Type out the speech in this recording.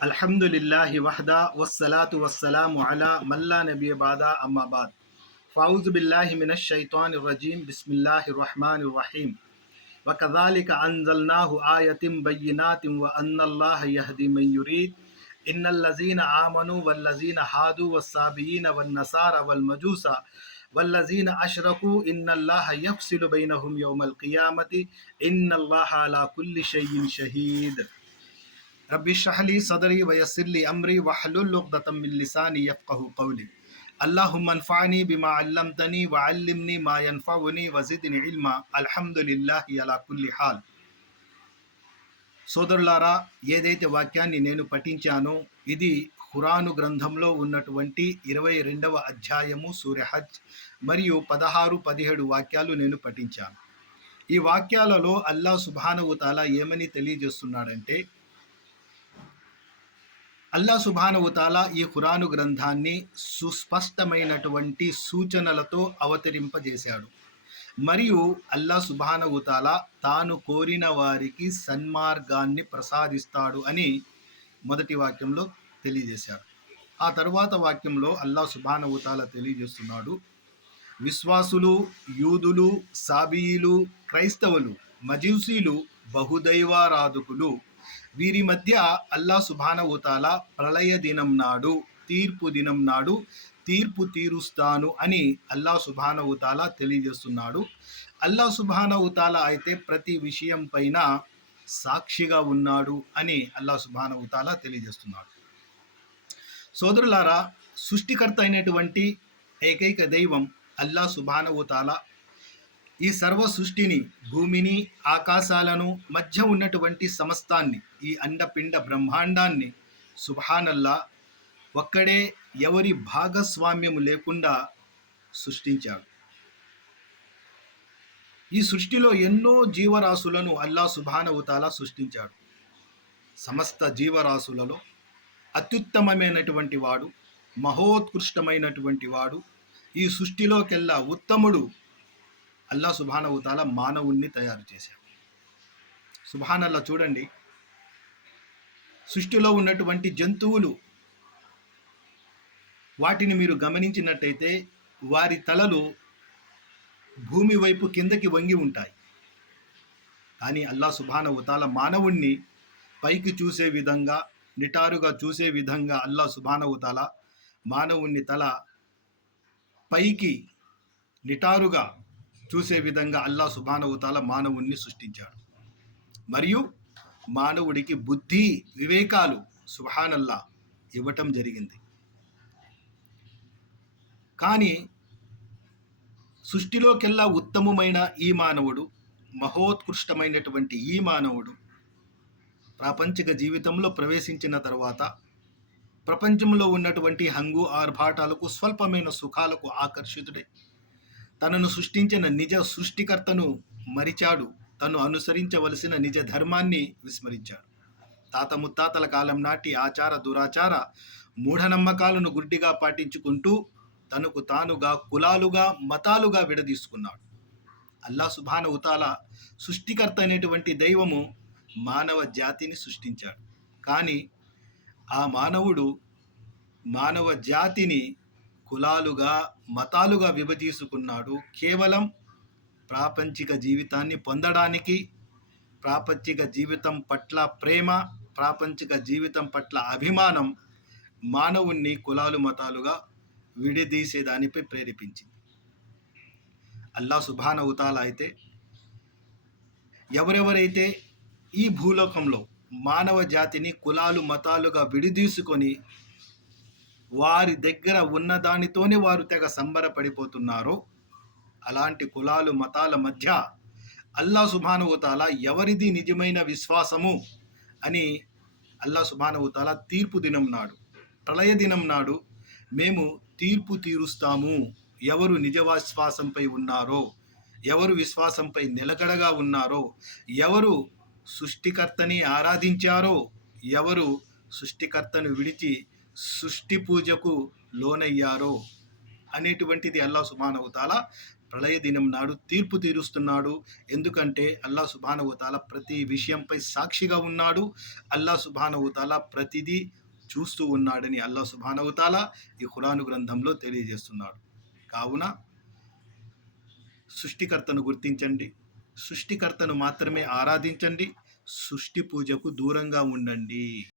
अल्हम्दुलिल्लाहि वहदा वस्सलातु वस्सलामु अला मल्ला नबी बादा अम्मा बाद फ़ाऊज़ु बिल्लाहि मिनश शैतानिर रजीम बिस्मिल्लाहिर रहमानिर रहीम वकज़ालिक अंज़लनाहु आयतिन बय्यिनातिन व अन्नल्लाह यहदी मन युरीद इन्नल्लज़ीना आमनु वल्लज़ीना हादू वस्साबियीन वन्नसारा वल्मजूसा वल्लज़ीना अशरकू इन्नल्लाह यफ़सिलु बैनहुम यौमल क़ियामति इन्नल्लाह अला कुल्लि शैइन शहीद। रब्बि इश्रह ली सदरी व यस्सिर ली अमरी वहलुल उक़दतम मिन लिसानी यफ़क़हू क़ौली। अल्लाहुम्मा अन्फ़अनी बिमा अल्लमतनी व अल्लिमनी मा यन्फ़उनी व ज़िदनी इल्मा। అల్హమ్దులిల్లాహి అలా కుల్లి హాల్. సోదరులారా, ఏదైతే వాక్యాన్ని నేను పఠించానో ఇది ఖురాను గ్రంథంలో ఉన్నటువంటి 22వ అధ్యాయము సూర హజ్ మరియు 16, 17 వాక్యాలు నేను పఠించాను. ఈ వాక్యాలలో అల్లాహ్ సుబ్హానహు తఆలా ఏమని తెలియజేస్తున్నాడంటే, అల్లాహ్ సుబ్హానహు తఆలా ఈ ఖురాను గ్రంథాన్ని సుస్పష్టమైనటువంటి సూచనలతో అవతరింపజేశాడు. మరియు అల్లాహ్ సుబ్హానహు తఆలా తాను కోరిన వారికి సన్మార్గాన్ని ప్రసాదిస్తాడు అని మొదటి వాక్యంలో తెలియజేశాడు. ఆ తరువాత వాక్యంలో అల్లాహ్ సుబ్హానహు తఆలా తెలియజేస్తున్నాడు, విశ్వాసులు, యూదులు, సాబీయులు, క్రైస్తవులు, మజూసీలు, బహుదైవారాధకులు వీరి మధ్య అల్లాహ్ సుబ్హానహు తఆలా ప్రళయ దినం నాడు, తీర్పు దినం నాడు తీర్పు తీరుస్తాను అని అల్లాహ్ సుబ్హానహు తఆలా తెలియజేస్తున్నాడు. అల్లాహ్ సుబ్హానహు తఆలా అయితే ప్రతి విషయం పైన సాక్షిగా ఉన్నాడు అని అల్లాహ్ సుబ్హానహు తఆలా తెలియజేస్తున్నాడు. సోదరులారా, సృష్టికర్త అయినటువంటి ఏకైక దైవం అల్లాహ్ సుబ్హానహు తఆలా ఈ సర్వ సృష్టిని, భూమిని, ఆకాశాలను, మధ్య ఉన్నటువంటి సమస్తాన్ని, ఈ అండపిండ బ్రహ్మాండాన్ని సుబ్హానల్లా ఒక్కడే ఎవరి భాగస్వామ్యము లేకుండా సృష్టించాడు. ఈ సృష్టిలో ఎన్నో జీవరాశులను అల్లాహ్ సుబ్హానహు తఆలా సృష్టించాడు. సమస్త జీవరాశులలో అత్యుత్తమమైనటువంటి వాడు, మహోత్కృష్టమైనటువంటి వాడు, ఈ సృష్టిలోకెల్లా ఉత్తముడు అల్లాహ్ సుబ్హానహు తఆలా మానవుణ్ణి తయారు చేశాడు. సుబ్హానల్లా, చూడండి, సృష్టిలో ఉన్నటువంటి జంతువులు, వాటిని మీరు గమనించినట్టయితే వారి తలలు భూమి వైపు కిందకి వంగి ఉంటాయి. కానీ అల్లాహ్ సుబ్హానహు తఆలా మానవుణ్ణి పైకి చూసే విధంగా, నిటారుగా చూసే విధంగా అల్లాహ్ సుబ్హానహు తఆలా మానవుణ్ణి తల పైకి నిటారుగా చూసే విధంగా అల్లాహ్ సుబ్హానహు తఆలా మానవుణ్ణి సృష్టించాడు. మరియు మానవుడికి బుద్ధి, వివేకాలు సుబ్హానల్లా ఇవ్వటం జరిగింది. కానీ సృష్టిలోకెల్లా ఉత్తమమైన ఈ మానవుడు, మహోత్కృష్టమైనటువంటి ఈ మానవుడు ప్రాపంచిక జీవితంలో ప్రవేశించిన తర్వాత ప్రపంచంలో ఉన్నటువంటి హంగు ఆర్భాటాలకు, స్వల్పమైన సుఖాలకు ఆకర్షితుడై తనను సృష్టించిన నిజ సృష్టికర్తను మరిచాడు. తను అనుసరించవలసిన నిజ ధర్మాన్ని విస్మరించాడు. తాత ముత్తాతల కాలం నాటి ఆచార దురాచార మూఢనమ్మకాలను గుడ్డిగా పాటించుకుంటూ తనకు తానుగా కులాలుగా, మతాలుగా విడదీసుకున్నాడు. అల్లాహ్ సుబ్హానహు తఆలా సృష్టికర్త అనేటువంటి దైవము మానవ జాతిని సృష్టించాడు. కానీ ఆ మానవుడు మానవ జాతిని కులాలుగా, మతాలుగా విభజించుకున్నాడు. కేవలం ప్రాపంచిక జీవితాన్ని పొందడానికి, ప్రాపంచిక జీవితం పట్ల ప్రేమ, ప్రాపంచిక జీవితం పట్ల అభిమానం మానవుణ్ణి కులాలు, మతాలుగా విడదీసేదానిపై ప్రేరేపించింది. అల్లాహ్ సుబ్హానహు తఆలా అయితే ఎవరెవరైతే ఈ భూలోకంలో మానవ జాతిని కులాలు, మతాలుగా విడదీసుకొని వారి దగ్గర ఉన్న దానితోనే వారు తెగ సంబరపడిపోతున్నారో, అలాంటి కులాలు, మతాల మధ్య అల్లాహ్ సుబ్హానహు తఆలా ఎవరిది నిజమైన విశ్వాసము అని అల్లాహ్ సుబ్హానహు తఆలా తీర్పు దినం నాడు, ప్రళయ దినం నాడు మేము తీర్పు తీరుస్తాము. ఎవరు నిజ విశ్వాసంపై ఉన్నారో, ఎవరు విశ్వాసంపై నిలకడగా ఉన్నారో, ఎవరు సృష్టికర్తని ఆరాధించారో, ఎవరు సృష్టికర్తను విడిచి సృష్టి పూజకు లోనయ్యారో అనేటువంటిది అల్లాహ్ సుబ్హానహు తఆలా ప్రళయ దినం నాడు తీర్పు తీరుస్తున్నాడు. ఎందుకంటే అల్లా సుబ్హానహు వ తఆలా ప్రతి విషయంపై సాక్షిగా ఉన్నాడు. అల్లా సుబ్హానహు వ తఆలా ప్రతిదీ చూస్తూ ఉన్నాడని అల్లా సుబ్హానహు వ తఆలా ఈ ఖురాను గ్రంథంలో తెలియజేస్తున్నాడు. కావున సృష్టికర్తను గుర్తించండి, సృష్టికర్తను మాత్రమే ఆరాధించండి, సృష్టి పూజకు దూరంగా ఉండండి.